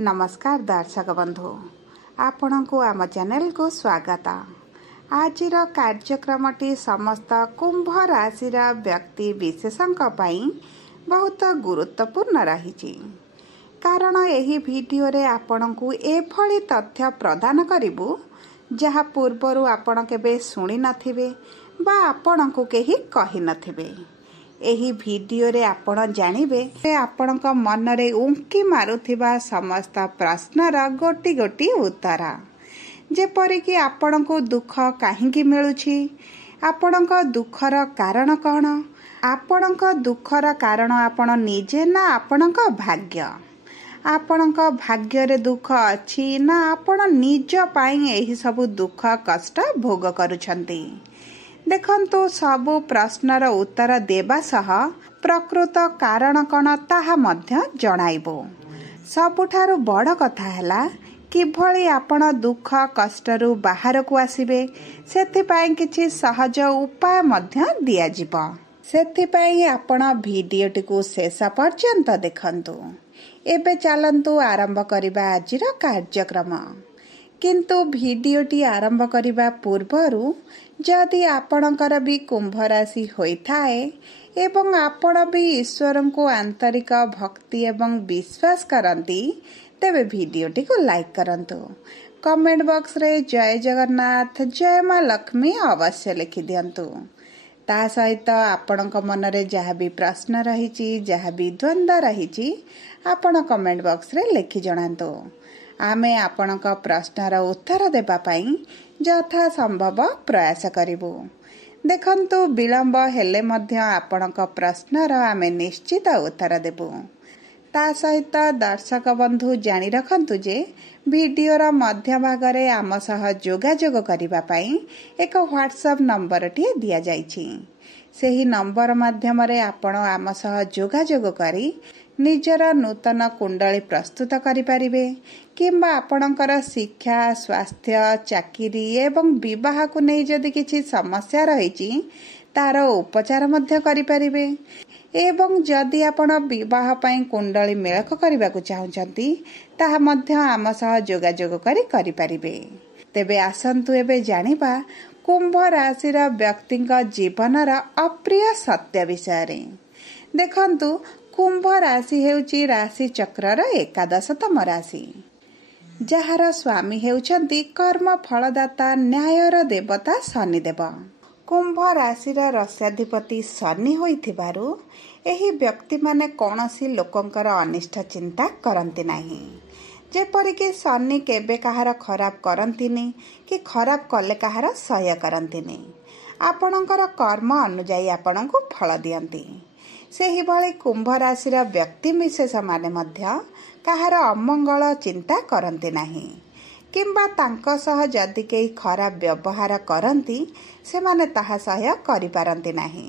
नमस्कार दर्शक बंधु आपण को आम चैनल को स्वागत। आज कार्यक्रमटी समस्त कुंभ राशि व्यक्ति विशेषों बहुत गुरुत्वपूर्ण रही, कारण यही वीडियो रे आपण को एभली तथ्य प्रदान करिबु जहाँ पूर्वर आपण केबे शुणी नथिबे बा आपण को केही कहि नथिबे। एही वीडियो रे आपण जानिबे आपणक मन रे उंकी मारुथिबा समस्त प्रश्नर गोटी गोटी उत्तर, जेपरिक आपण को दुख काहींकी मिलुछि, आपणक दुखर कारण कौन, आपणक दुखर कारण आपण निजे ना आपणक भाग्य, आपणक भाग्य रे दुख अछि ना आपण निज पाई एही सब दुख कष्ट भोग करूछंती। देखंतु सबु प्रश्नर उत्तर देबा सह प्रकृत कारण कौन ताहा मध्य जणाइबो। सबुठारु बड़ कथा हैला किभली आपण दुख कष्टरू बाहर को आसीबे, सेथिपाई किछि सहज उपाय मध्य दिया जिवो। सेथिपाई आपण भिडियोटी को शेष पर्यंत देखंतु। एबे चलंतु आरंभ करिबा आजिर कार्यक्रम। किंतु भिडियोटी आरंभ करिबा पूर्वरु जदि आपणकर भी कुंभ राशि होइथाए एवं आपण भी ईश्वर को आंतरिक भक्ति एवं विश्वास करती, तेबे भिडियोटी को लाइक करंतु। कमेंट बॉक्स रे जय जगन्नाथ जय मां लक्ष्मी अवश्य लिखि दियंतु। ता सहित आपणक मन रे जहाँ भी प्रश्न रही, जहाँ भी द्वंद्व रही, आपण कमेंट बॉक्स रे लिखि जणांतु। आमे आपणक प्रश्नर उत्तर देबा पाई यथा संभव प्रयास करिबु। देखंतु विलंब हेले मध्य आपणक प्रश्नर आमे निश्चित उत्तर देबु। ता सहित दर्शक बंधु जानि रखंतु जे वीडियोर मध्य भाग रे आम सह जोगाजोग करिबा पाई एक व्हाट्सएप नंबर टी दिया जाइछि। सेही नंबर माध्यम रे आपण आम सह जोगाजोग करी निजर नूतन कुंडली प्रस्तुत करि परिबे, किंबा आपणकर शिक्षा स्वास्थ्य चाकिरी एवं विवाह को नहीं जदि किछि समस्या रही तार उपचार मध्य करि परिबे। एवं जदि आपण विवाह पई कुंडली मेलक करबा को चाहुचंती ताहा मध्य आम सह जोगाजोग करि परिबे। तेबे आसंतु एबे जानिबा कुंभ राशि व्यक्तिंक जीवनर अप्रिय सत्य विषय रे। देखंतु कुंभ राशि हेउची राशि चक्रर एकादशतम राशि, जहार स्वामी हेउचंती कर्म फलदाता न्यायर देवता शनिदेव। कुंभ राशि रस्याधिपति शनि होइथिबारु एही व्यक्ति माने कौनसी लोकंकर अनिष्ट चिंता करंती नाही। जेपरिक शनि केबे कहार खराब करंतीनी कि खराब कले कहार सह्य करंतीनी, आपणकर कर्म अनुजाई आपणको फल दियंती। सेही भली कुंभ राशि व्यक्ति विशेष माने मध्य कहार अमंगल चिंता करंती नाही, किंबा तांको सह जदि केही खराब व्यवहार करंती सेमाने ताहा सह्य करि पारंती नाही।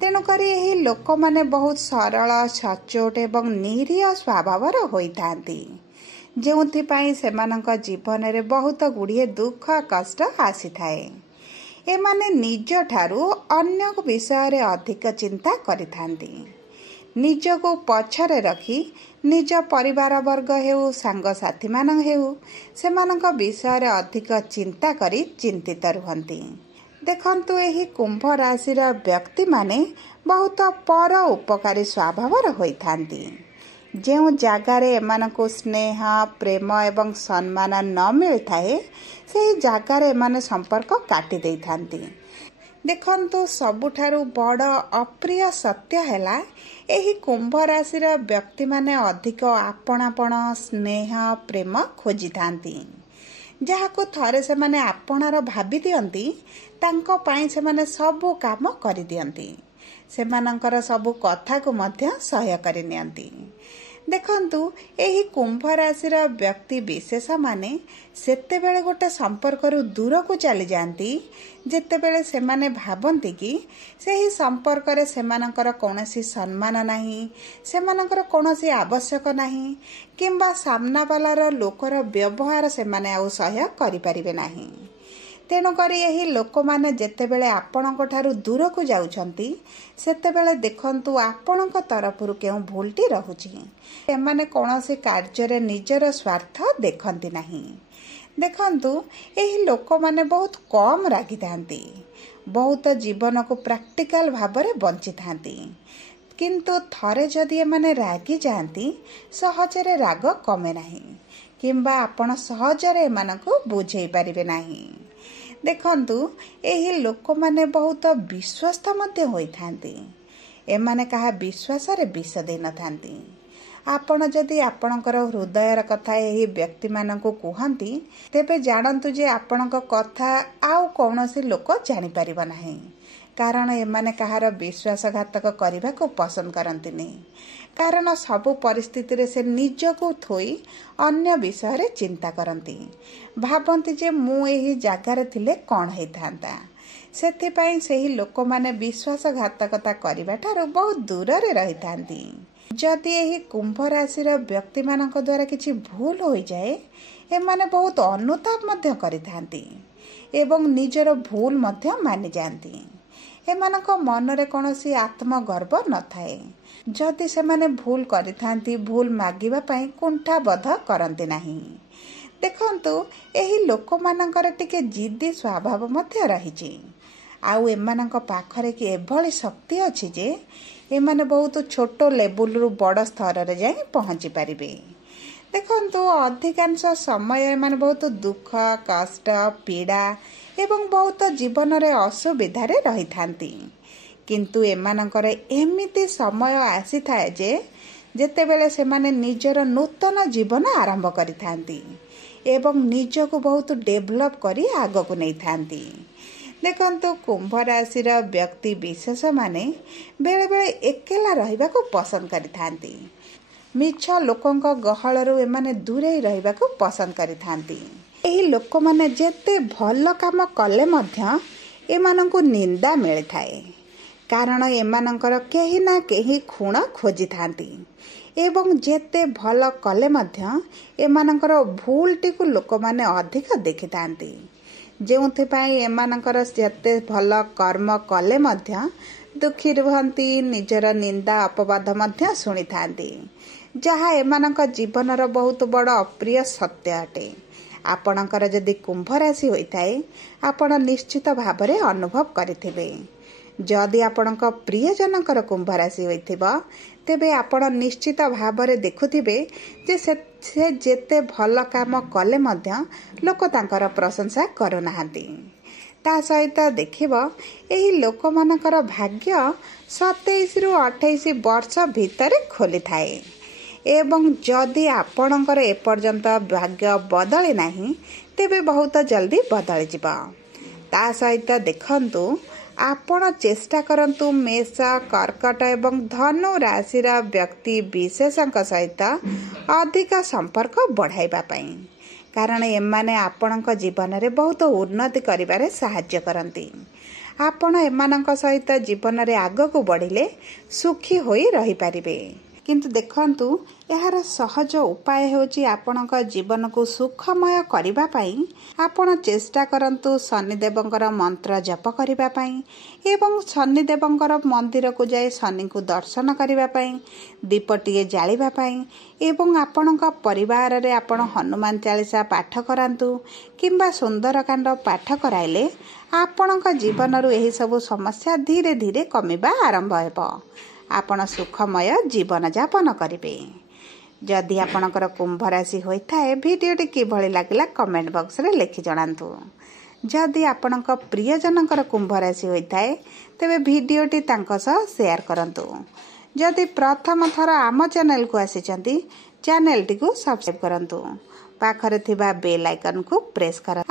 तेणु करी एही लोक माने बहुत सरल सचोट एवं निरीह स्वभावर होइथांती, जेउथिपाई सेमानक जीवन रे बहुत गुड़िए दुख कष्ट आसीथाए। एमाने निज ठारू अन्य विषय रे अधिक चिंता करिथांती। निज को पछरे रखी निज परिवार वर्ग हेउ सांग साथी मान हेउ सेमानक विषय रे अधिक चिंता करी चिंतित रुहंती। देखंतु एही कुंभ राशि व्यक्ति माने बहुत पर उपकारी स्वभावर होइथांती। जेउ जागारे एमानको स्नेह प्रेम एवं सम्मान न मिलथाए सेही जागारे एमाने संपर्क काटी देइथांती। देखंतु सबुठारु बड़ अप्रिय सत्य हैला एही कुंभ राशि व्यक्ति माने अधिक आपणापण स्नेह प्रेम खोजिथांती। जहाको थरे से माने आपणार भाबी दियंती तांको पाई से माने सबु काम करि दियंती, सेमानंकर सबु कथा को मध्य सह्य करि नियंती। देखंतु एही कुंभ राशि व्यक्ति विशेष माने सेते बेले गोटे संपर्क रु दूर को चली जाती जेतेबेले सेमाने भाबंती कि सेही संपर्क रे सेमानकर कोनोसी सम्मान नाही, सेमानकर कोनोसी आवश्यक नाही, किंबा सामना वालार लोकर व्यवहार सेमाने आउ सह्य करि परिबे नाही। तेणुकरी यही लोक माने जेतेबेले आपणक ठारू दूर को जाउछंती सेतेबेले देखंतु आपणक तरफरु केउ भूलटी रहुची। एमाने कोनोसी कार्य निजर स्वार्थ देखंती नहीं। देखंतु एही लोक माने बहुत कम रागी थांती, बहुत जीवन को प्रैक्टिकल भाबरे बंची थांती। किंतु थरे जदि एमाने रागी जाती सहजरे राग कमे नहीं किंबा आपण सहजरे एमानकु बुझेई पारिबे नहीं। देखंतु एही लोक माने बहुत विश्वस्त मध्य होई थांती। एमाने कहा विश्वास रे विष दे न थांती। आपण जदि आपणकर हृदयर कथा एही व्यक्ति मानकु कुहंती तेबे जानंतु जे आपणक कथा आउ कौनसी लोक जानि परिबा नाही। कारण एमाने कहार विश्वासघातक करने को पसंद करंतिनी। कारण सबु परिस्थिति रे से निजको थोई अन्य विषय रे चिंता करंती, भाबंती जे मु एही जागारे थिले कोन हेइथांता। सेथिपाई सेही लोक माने विश्वासघातकता करिबा ठारो बहुत दूर रे रहिथांती। जदि एही कुंभ राशि रो व्यक्ति मानक द्वारा किछि भूल होई जाए एमाने बहुत अनुताप मध्य करिथांती एवं निजर भूल मध्य मानि जानती। एमानक मनरे कोनोसी आत्मगर्व न थाए। जदि सेमाने भूल करिथांती भूल मागिबा पई कुंठाबद्ध करंती नाही। देखंतु एही लोक मानकर टिके जिद्दी स्वभाव मध्य रहिछि। आउ एमानक पाखरे कि एभली शक्ति अछि जे एमाने बहुत छोट लेवल रु बड़ स्तर रे जाई पहुंची परिबे। देखंतु अधिकांश समय एमाने बहुत दुख कष्ट पीड़ा एवं बहुत जीवन रे असुविधा रे रही थांती। किंतु एमानकर एमिति समय आसी थाए जे जेतेबेले सेमाने निजर नूतन जीवन आरंभ करि थांती एवं निजको बहुत डेभलप करी आगो को नै थांती। देखंतु कुंभ राशि रा व्यक्ति विशेष माने बेले बेले एकेला रहिबा को पसंद करि थांती। मिछ लोकंक गहळरू एमाने दूरे रहिबा को पसंद करि थांती। एही लोक माने जेते भल काम कले मध्य एमानंकु निंदा मिले थाए। कारण एमानंकर केही ना केही खूण खोजी थांती एवं जेते भल कले मध्य एमानंकर भूलटी को लोक माने अधिक देखि थांती। जेउथि पई एमानंकर जेते भल कर्म कले मध्य दुखी रहंती, निजर निंदा अपवाद मध्य सुनी थांती, जहा एमानंक जीवनर बहुत बड़ अप्रिय सत्य अटे। आपणकर जदि कुंभ राशि होइथाए आपण निश्चित भाबरे अनुभव करिथिबे। जदि आपणक प्रियजनकर कुंभ राशि होइथिबा तेबे आपण निश्चित भाबरे देखुथिबे जे से जेते भल काम कले मध्य लोक तांकर प्रशंसा करुनाहांती। ता सहित देखिब एही लोक मानकर भाग्य 27 रु 28 वर्ष भितरे खोली थाए एवं जदि आपणकर एपर्यंत भाग्य बदली नाही तेबे बहुत जल्दी बदली जिबा। ता सहित देखंतु आपण चेष्टा करंतु मेष कर्कट एवं धनु राशि रा व्यक्ति विशेषक सहित अधिक संपर्क बढ़ाइबा पई। कारण एमाने आपणक जीवन रे बहुत उन्नति करिबारे सहाय्य करंती। आपण एमानक सहित जीवन रे आगको बढ़िले सुखी होई रही पारिबे। किंतु देखंतु यार सहज उपाय होची आपणक जीवन को सुखमय करिबा पई आपण चेष्टा करंतु शनिदेवंकर मंत्र जप करिबा पई एवं शनिदेवंकर मंदिर को जाय शनि को दर्शन करिबा पई दीपटिए जालिबा पई एवं आपणक परिवार रे आपण हनुमान चालीसा पाठ करंतु किंबा सुंदरकांड पाठ कराइले आपणक जीवन रु एही सब समस्या धीरे धीरे कमिबा आरंभ हेबो। आपण सुखमय जीवन यापन करिवे। जदि आपणकर कुंभ राशि होइथाए वीडियोटी किभଳି लागला कमेंट बॉक्स रे लिखि जणांतु। जदि आपणक प्रियजनकर कुंभ राशि होइथाए तेबे वीडियोटी तांको सह शेयर करंतु। जदि प्रथम थर आम चैनल को आसीचंती चैनल टी को सब्सक्राइब करंतु। पाखरे थिबा बेल आइकन को प्रेस कर।